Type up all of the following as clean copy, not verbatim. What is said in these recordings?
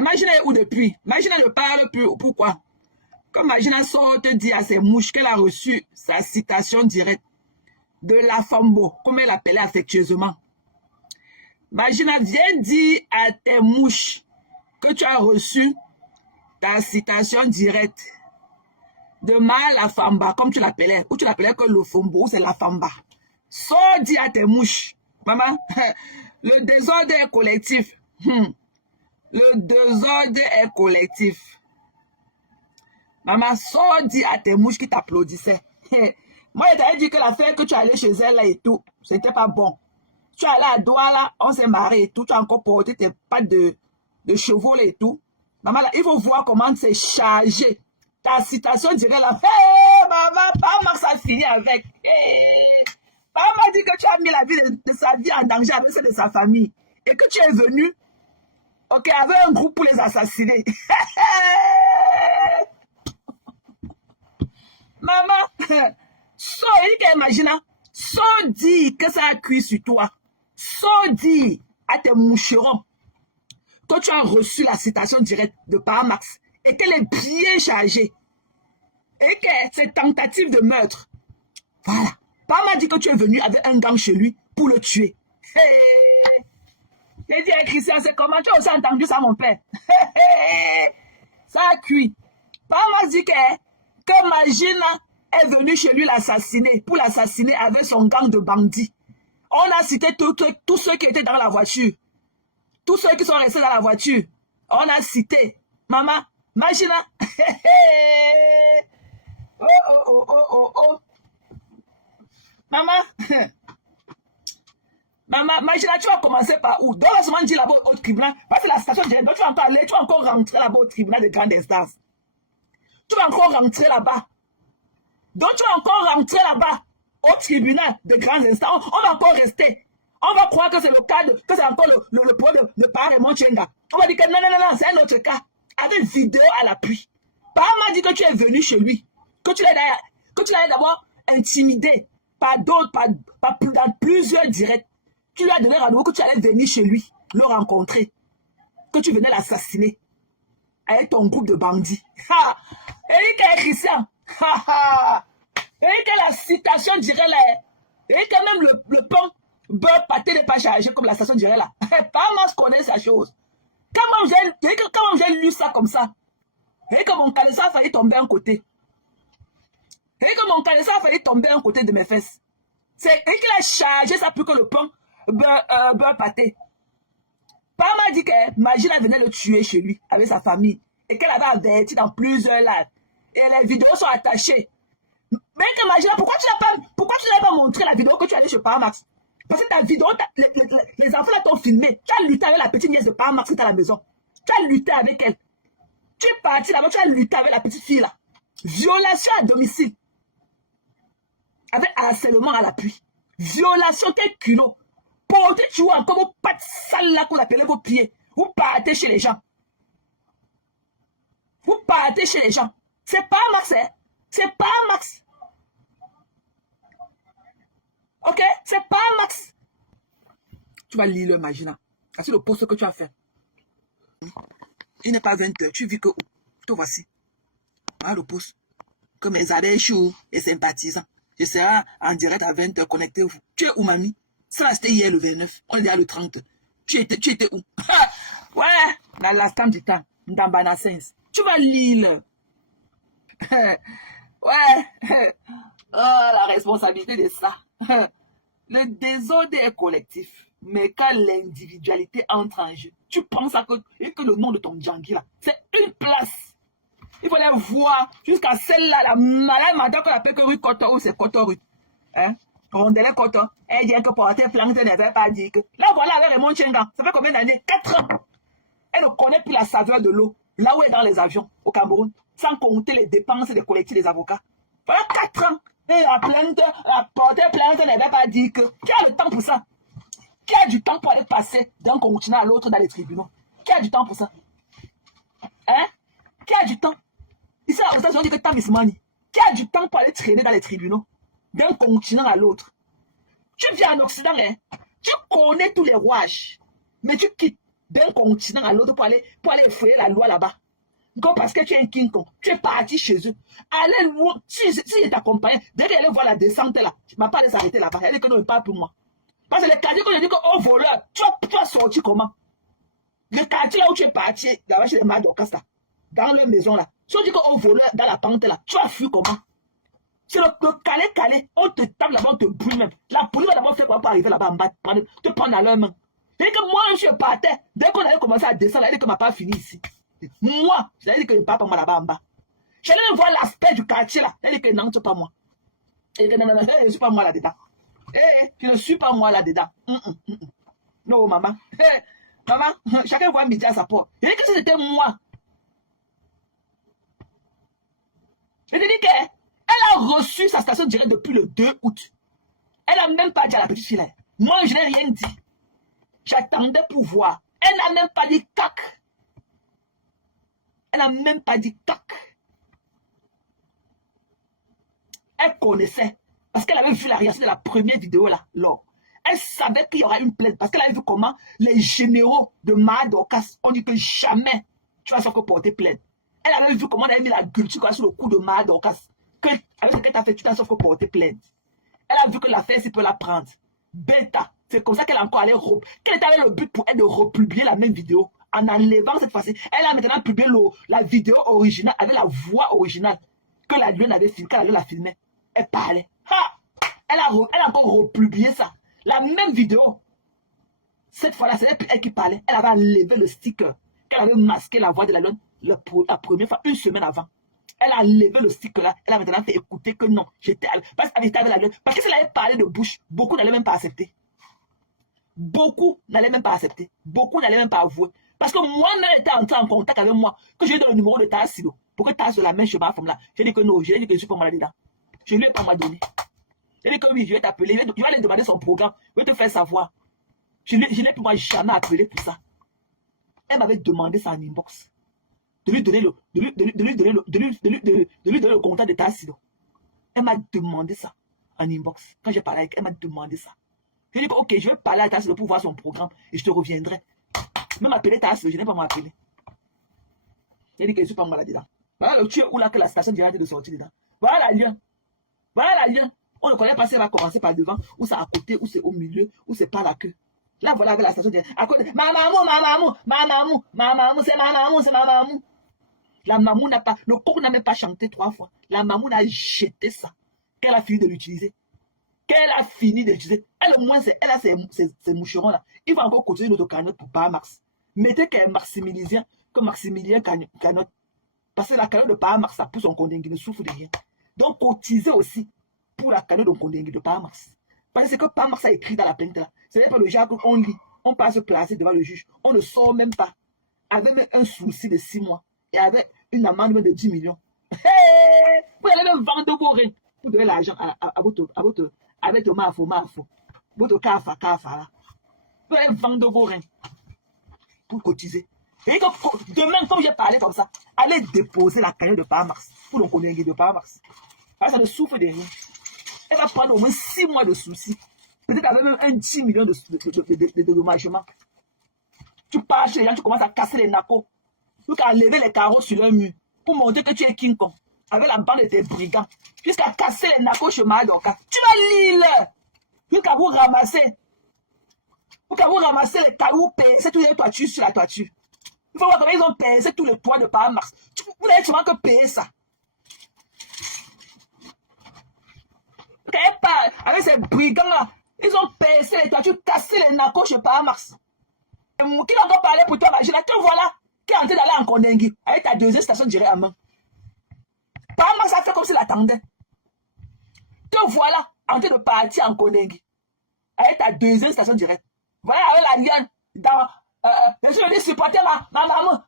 Magina est où depuis? Magina ne parle plus. Pourquoi? Quand Magina sort te dit à ses mouches qu'elle a reçu sa citation directe de la Fambo, comme elle l'appelait affectueusement. Magina, viens dire à tes mouches que tu as reçu ta citation directe de la Famba, comme tu l'appelais, ou tu l'appelais que le Fombo, c'est la Famba. Sors dire à tes mouches, maman, le désordre est collectif. Le désordre est collectif. Maman, sors dire à tes mouches qui t'applaudissaient. Moi, je t'avais dit que l'affaire que tu allais chez elle là et tout, c'était pas bon. Tu es allé à Douala, on s'est marré et tout, tu as encore porté tes pattes de chevaux et tout. Maman, là, il faut voir comment c'est chargé. Ta citation dirait là, hey, maman, Pama ça finit avec. Hey. Pama dit que tu as mis la vie de sa vie en danger avec celle de sa famille. Et que tu es venu, ok, avec un groupe pour les assassiner. Maman, so, imagine, so dit que ça a cuit sur toi. So dit à tes moucherons que tu as reçu la citation directe de Paramax et qu'elle est bien chargée et que c'est tentative de meurtre. Voilà. Paramax dit que tu es venu avec un gang chez lui pour le tuer. Hey. J'ai dit à Christian, c'est comment tu as aussi entendu ça, mon père? Ça a cuit. Paramax dit que Magina est venue chez lui l'assassiner, pour l'assassiner avec son gang de bandits. On a cité tous ceux qui étaient dans la voiture. Tous ceux qui sont restés dans la voiture. On a cité. Maman, Magina. Oh, oh, oh, oh, oh, oh. Maman. Maman, Magina, tu vas commencer par où? Donc, on dit là-bas au tribunal. Parce que la station de donc tu vas encore aller, tu vas encore rentrer là-bas au tribunal de grande instance. Tu vas encore rentrer là-bas. Donc, tu vas encore rentrer là-bas au tribunal de grandes instances. On va encore rester. On va croire que c'est le cas que c'est encore le problème de Raymond Tchenga. On va dire que non, c'est un autre cas. Avec vidéo à l'appui. Parama dit que tu es venu chez lui. Que tu l'as d'abord intimidé par d'autres, dans plusieurs directs. Tu lui as donné rendez-vous que tu allais venir chez lui, le rencontrer. Que tu venais l'assassiner. Avec ton groupe de bandits. Et que Christian. Et que la citation dirait là. Et que même le pain beurre pâté n'est pas chargé comme la citation dirait là. Pas moi je connais sa chose. Quand j'ai lu ça comme ça. Et que mon calessa a failli tomber un côté. Et que mon calessa a failli tomber un côté de mes fesses. C'est qu'il a chargé ça plus que le pain beurre pâté. Parma dit que Magina venait le tuer chez lui avec sa famille. Et qu'elle avait averti dans plusieurs lives. Et les vidéos sont attachées. Mais que Magina, pourquoi tu n'as pas montré la vidéo que tu as dit chez Paramax? Parce que ta vidéo, les enfants là t'ont filmé. Tu as lutté avec la petite nièce de Paramax qui est à la maison. Tu as lutté avec elle. Tu es parti là-bas, tu as lutté avec la petite fille là. Violation à domicile. Avec harcèlement à l'appui. Violation, quel culot. Portez tu vois encore vos pattes sales là qu'on appelait vos pieds. Vous partez chez les gens. Vous partez chez les gens. C'est pas Max, hein? C'est pas Max. Ok? C'est pas Max. Tu vas lire le Magina. C'est le poste que tu as fait. Il n'est pas 20h. Tu vis que où? Te voici. Voilà le poste. Que mes abeilles chauds et sympathisants. Je serai en direct à 20h. Connectez-vous. Tu es où, mamie? Ça, c'était hier le 29. On est à le 30. Tu étais où? Ouais, dans l'instant du temps. Dans Banasens. Tu vas lire. Ouais. Oh, la responsabilité de ça. Le désordre est collectif. Mais quand l'individualité entre en jeu, tu penses que le nom de ton Djangui là, c'est une place. Il faut les voir jusqu'à celle-là, la malade madame qu'on appelle que rue Coton, ou c'est Coton rue. Hein? Rondelet Coton. Elle dit que porter plainte n'avait pas dit que. Là, voilà, avec Raymond Tchenga. Ça fait combien d'années? 4 ans. Elle ne connaît plus la saveur de l'eau. Là où elle est dans les avions, au Cameroun. Sans compter les dépenses des collectifs des avocats. Voilà 4 ans. Et la porter plainte n'avait pas dit que. Qui a le temps pour ça? Qui a du temps pour aller passer d'un continent à l'autre dans les tribunaux? Qui a du temps pour ça? Hein? Qui a du temps? Ici, aux États-Unis, on dit que time is money. Qui a du temps pour aller traîner dans les tribunaux d'un continent à l'autre? Tu viens en Occident, hein? Tu connais tous les rouages, mais tu quittes d'un continent à l'autre pour aller effrayer la loi là-bas. Donc, parce que tu es un King Kong, tu es parti chez eux. Allez loin, si il t'accompagne, dès qu'elle allait voir la descente là, tu ne vas pas aller s'arrêter là-bas. Elle dit que non, il parle pour moi. Parce que le quartier, quand je dis que oh voleur, tu as sorti comment? Le quartier là où tu es parti, là-bas chez les Madokas là, dans leur maison là, si on dit que oh voleur, dans la pente là, tu as fui comment? C'est le calé, on te tape là-bas, on te brûle même. La police va d'abord faire quoi pour arriver là-bas en bas, te prendre à leur main. C'est-à-dire que moi, je suis parti, dès qu'on avait commencé à descendre, elle dit que ma part fini ici. Moi, je dit que je ne parle pas moi là-bas en bas. Je vais voir l'aspect du quartier là. Elle dit que non, tu n'es pas moi. Elle dit que non, je ne suis pas moi là-dedans. Je ne suis pas moi là-dedans. Non, maman. Maman, chacun voit midi à sa porte. Je dis que si c'était moi. Je te dis qu'elle a reçu sa station directe depuis le 2 août. Elle n'a même pas dit à la petite fille là. Moi, je n'ai rien dit. J'attendais pour voir. Elle n'a même pas dit cac. Elle n'a même pas dit cac. Elle connaissait. Parce qu'elle avait vu la réaction de la première vidéo là. Elle savait qu'il y aura une plainte. Parce qu'elle avait vu comment les généraux de Madokas ont dit que jamais tu vas sauf que porter plainte. Elle avait vu comment elle avait mis la culture sur le cou de Madokas. Avec ce qu'elle t'a fait, tu t'as sauf que porter plainte. Elle a vu que l'affaire, s'il peut la prendre. Bêta. C'est comme ça qu'elle a encore allé. Quel était le but pour elle de republier la même vidéo? En enlevant cette fois-ci, elle a maintenant publié la vidéo originale avec la voix originale que la lune avait filmée, quand la lune la filmait. Elle parlait. Elle a encore republié ça. La même vidéo. Cette fois-là, c'est elle qui parlait. Elle avait enlevé le sticker. Qu'elle avait masqué la voix de la lune la première fois, une semaine avant. Elle a enlevé le sticker là. Elle a maintenant fait écouter que non, j'étais avec la lune. Parce que si elle avait parlé de bouche, beaucoup n'allaient même pas accepter. Beaucoup n'allaient même pas accepter. Beaucoup n'allaient même pas avouer. Parce que moi-même, elle était entrée en contact avec moi. Que je lui ai donné le numéro de Tassilo. Pour que Tassilo la main chez ma femme là. J'ai dit que non, j'ai dit que je suis pas malade dedans. Je ne lui ai pas donné. J'ai dit que oui, je vais t'appeler. Je vais aller demander son programme. Je vais te faire savoir. Je n'ai plus moi jamais appelé pour ça. Elle m'avait demandé ça en inbox. De lui donner le contact de Tassilo. Elle m'a demandé ça en inbox. Quand j'ai parlé avec elle, elle m'a demandé ça. J'ai dit que ok, je vais parler à Tassilo pour voir son programme et je te reviendrai. Même appeler Tassilo, je n'ai pas m'appeler. J'ai dit que je ne suis pas malade dedans. Voilà le tueur où là que la station directe de sortir dedans. Voilà la lien. Voilà la lien. On ne connaît pas si elle va commencer par devant, ou c'est à côté, ou c'est au milieu, ou c'est par la queue. Là, voilà avec la station directe. À côté, ma mamou, c'est ma mamou. La mamou n'a pas, le coq n'a même pas chanté 3 fois. La mamou a jeté ça. Qu'elle a fini de l'utiliser. Elle, au moins, elle a ses moucherons-là. Il va encore continuer notre cagnotte pour Paramax. Mettez qu'elle est Maximilien, que Maximilien cagnotte. Parce que la cagnotte de Paramax, ça pousse son condé qui ne souffre de rien. Donc, cotisez aussi pour la cagnotte de condé de Paramax. Parce que c'est que Paramax a écrit dans la plainte là. Ce n'est pas le genre qu'on lit. On passe se placer devant le juge. On ne sort même pas. Avec un souci de 6 mois. Et avec une amende de 10 millions. Hey! Vous allez même vendre vos reins. Vous devez l'argent à votre avec le mafo. Votre kafa là. Vous allez vendre vos reins. Pour cotiser. Et que demain, comme j'ai parlé comme ça, allez déposer la cagnotte de Paramax. Pour le connaître de Paramax. Parce que ça ne souffre de rien. Elle va prendre au moins 6 mois de soucis. Peut-être avec même un 10 millions de dommagements. Tu pars chez les gens, tu commences à casser les nacos. Tu as levé les carreaux sur leur mur pour montrer que tu es King Kong avec la bande de tes brigands. Jusqu'à casser les nacos chez Madoka. Tu vas lire. Jusqu'à vous ramasser. Jusqu'à vous ramasser les cailloux, percer tous les toitures sur la toiture. Il faut voir comment ils ont percé tous les toits de Paramax. Vous n'avez souvent que payer ça. Quand elle parle avec ces brigands-là, ils ont percé les toitures, cassé les nacos chez Paramax. Qui va encore parler pour toi, Magina? Te voilà, qui est en train d'aller en Kondengui avec ta deuxième station directe à main. Paramax a fait comme s'il attendait. Te voilà en train de partir en Kondengui avec ta deuxième station directe. Voilà avec la liane dans. Je suis venu supporter ma maman,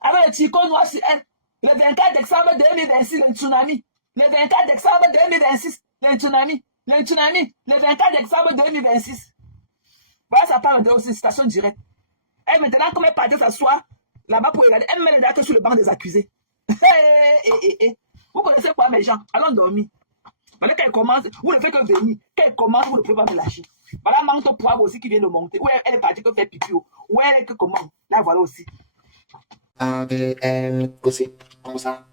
avec le tico noir sur elle. Le 24 décembre 2026, le tsunami. Le 24 décembre 2026, le tsunami. Le 24 décembre 2026. Voilà, ça parle de aussi station directe. Et maintenant, comme elle partait s'asseoir là-bas pour regarder, elle met les dates sur le banc des accusés. Vous connaissez quoi, mes gens? Allons dormir. Voilà qu'elle commence, vous ne faites que venir. Qu'elle commence, vous ne pouvez pas me lâcher. Voilà Manto Poivre aussi qui vient de monter. Où elle est partie que faire pipi. Où elle est que comment. Là, voilà aussi. ADN, aussi, comme ça,